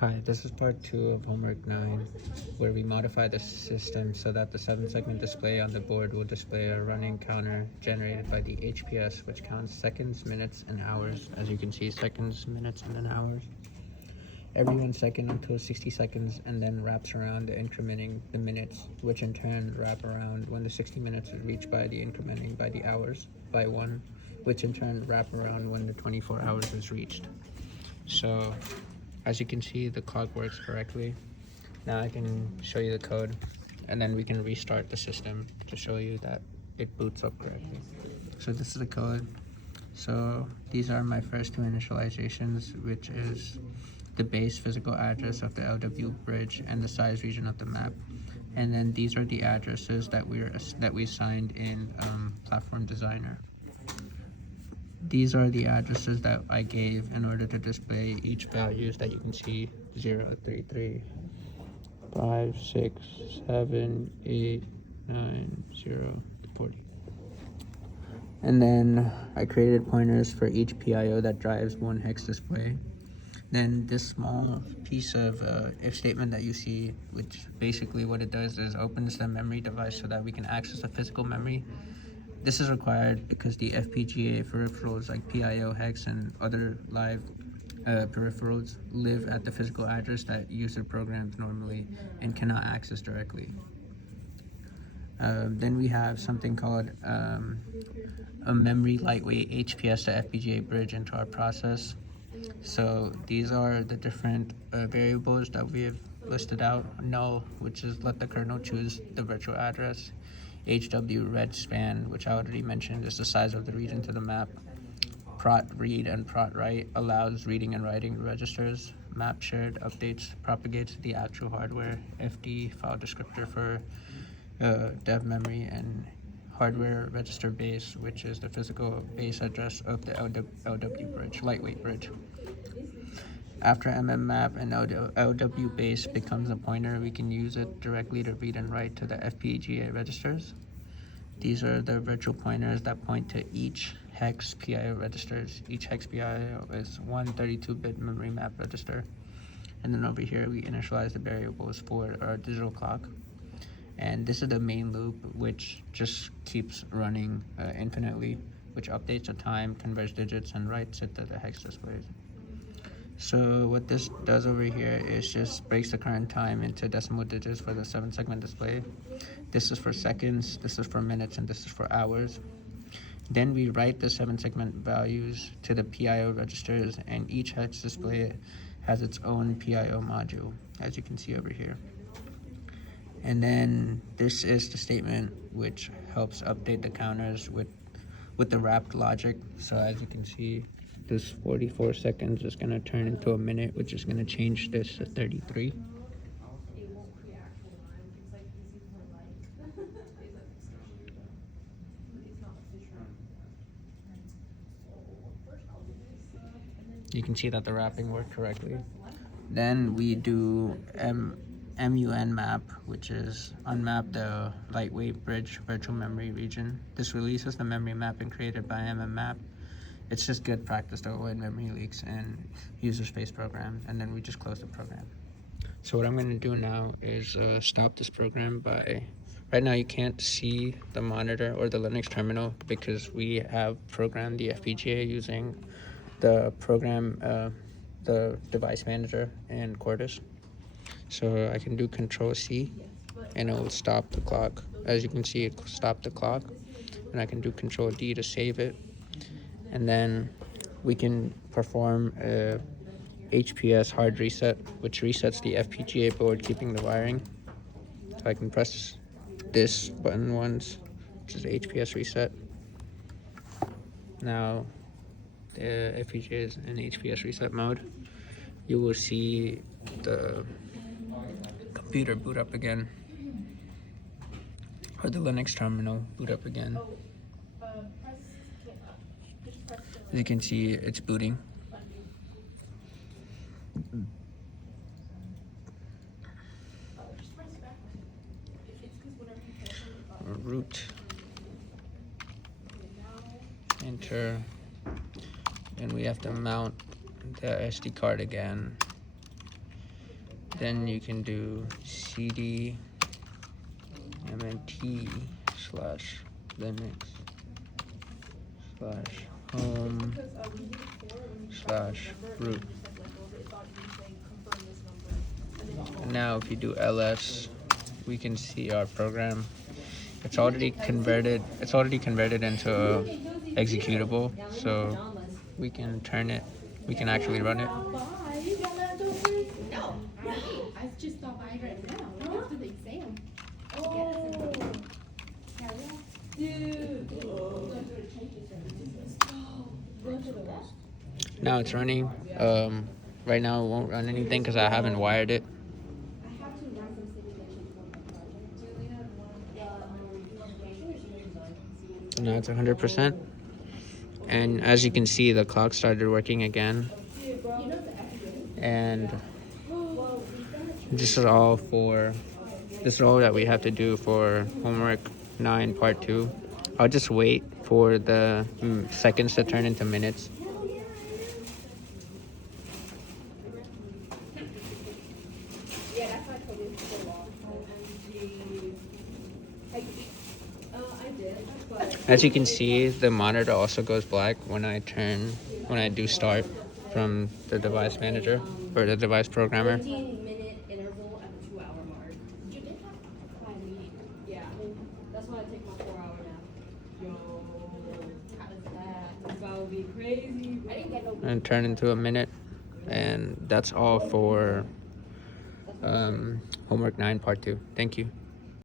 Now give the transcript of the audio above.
Hi, this is part 2 of homework 9, where we modify the system so that the 7-segment display on the board will display a running counter generated by the HPS, which counts seconds, minutes, and hours. As you can see, seconds, minutes, and then hours. Every 1 second until 60 seconds, and then wraps around incrementing the minutes, which in turn wrap around when the 60 minutes is reached by the incrementing by the hours by 1, which in turn wrap around when the 24 hours is reached. So as you can see, the clock works correctly. Now I can show you the code, and then we can restart the system to show you that it boots up correctly. So this is the code. So these are my first two initializations, which is the base physical address of the LW bridge and the size region of the map. And then these are the addresses that we assigned in Platform Designer. These are the addresses that I gave in order to display each values that you can see: 0, 3, 3, 5, 6, 7, 8, 9, 0, 40. And then I created pointers for each PIO that drives one hex display. Then this small piece of if statement that you see, which basically what it does is opens the memory device so that we can access the physical memory. This is required because the FPGA peripherals like PIO, hex, and other live peripherals live at the physical address that user programs normally and cannot access directly. Then we have something called a memory lightweight HPS to FPGA bridge into our process. So these are the different variables that we have listed out. Null, which is let the kernel choose the virtual address. HW red span, which I already mentioned, is the size of the region to the map. Prot read and prot write allows reading and writing registers. Map shared updates propagates the actual hardware. FD file descriptor for dev memory, and hardware register base, which is the physical base address of the LW bridge, lightweight bridge. After mmap and LW base becomes a pointer, we can use it directly to read and write to the FPGA registers. These are the virtual pointers that point to each hex PIO registers. Each hex PIO is one 32-bit memory map register. And then over here, we initialize the variables for our digital clock. And this is the main loop, which just keeps running infinitely, which updates the time, converts digits, and writes it to the hex displays. So what this does over here is just breaks the current time into decimal digits for the 7-segment display. This is for seconds, this is for minutes, and this is for hours. Then we write the 7-segment values to the PIO registers, and each hex display has its own PIO module, as you can see over here. And then this is the statement which helps update the counters with the wrapped logic. So as you can see, this 44 seconds is going to turn into a minute, which is going to change this to 33. You can see that the wrapping worked correctly. Then we do MUN map, which is unmap the lightweight bridge virtual memory region. This releases the memory mapping created by mmap. It's just good practice to avoid memory leaks and user space programs, and then we just close the program. So what I'm going to do now is stop this program by, right now you can't see the monitor or the Linux terminal because we have programmed the FPGA using the program, the device manager in Quartus. So I can do Control-C and it will stop the clock. As you can see, it stopped the clock, and I can do Control-D to save it. And then we can perform a HPS hard reset, which resets the FPGA board, keeping the wiring. So I can press this button once, which is HPS reset. Now the FPGA is in HPS reset mode. You will see the computer boot up again, or the Linux terminal boot up again. As you can see, it's booting. Root, enter, and we have to mount the SD card again. Then you can do cd mnt slash linux slash home slash root. And now if you do ls, we can see our program. It's already converted into a executable, so we can turn it, we can actually run it. I just stopped by right now after the exam. Now it's running. Right now it won't run anything because I haven't wired it. Now it's 100%. And as you can see, the clock started working again. And this is all that we have to do for homework 9 part 2. I'll just wait for the seconds to turn into minutes. As you can see, the monitor also goes black when I do start from the device manager or the device programmer. 15-minute interval at the 2-hour mark. You did have 5 meetings. Yeah, that's why I take my 4-hour nap. Yo, how does that? This guy will be crazy. I didn't get no. And turn into a minute, and that's all for homework 9 part 2. Thank you.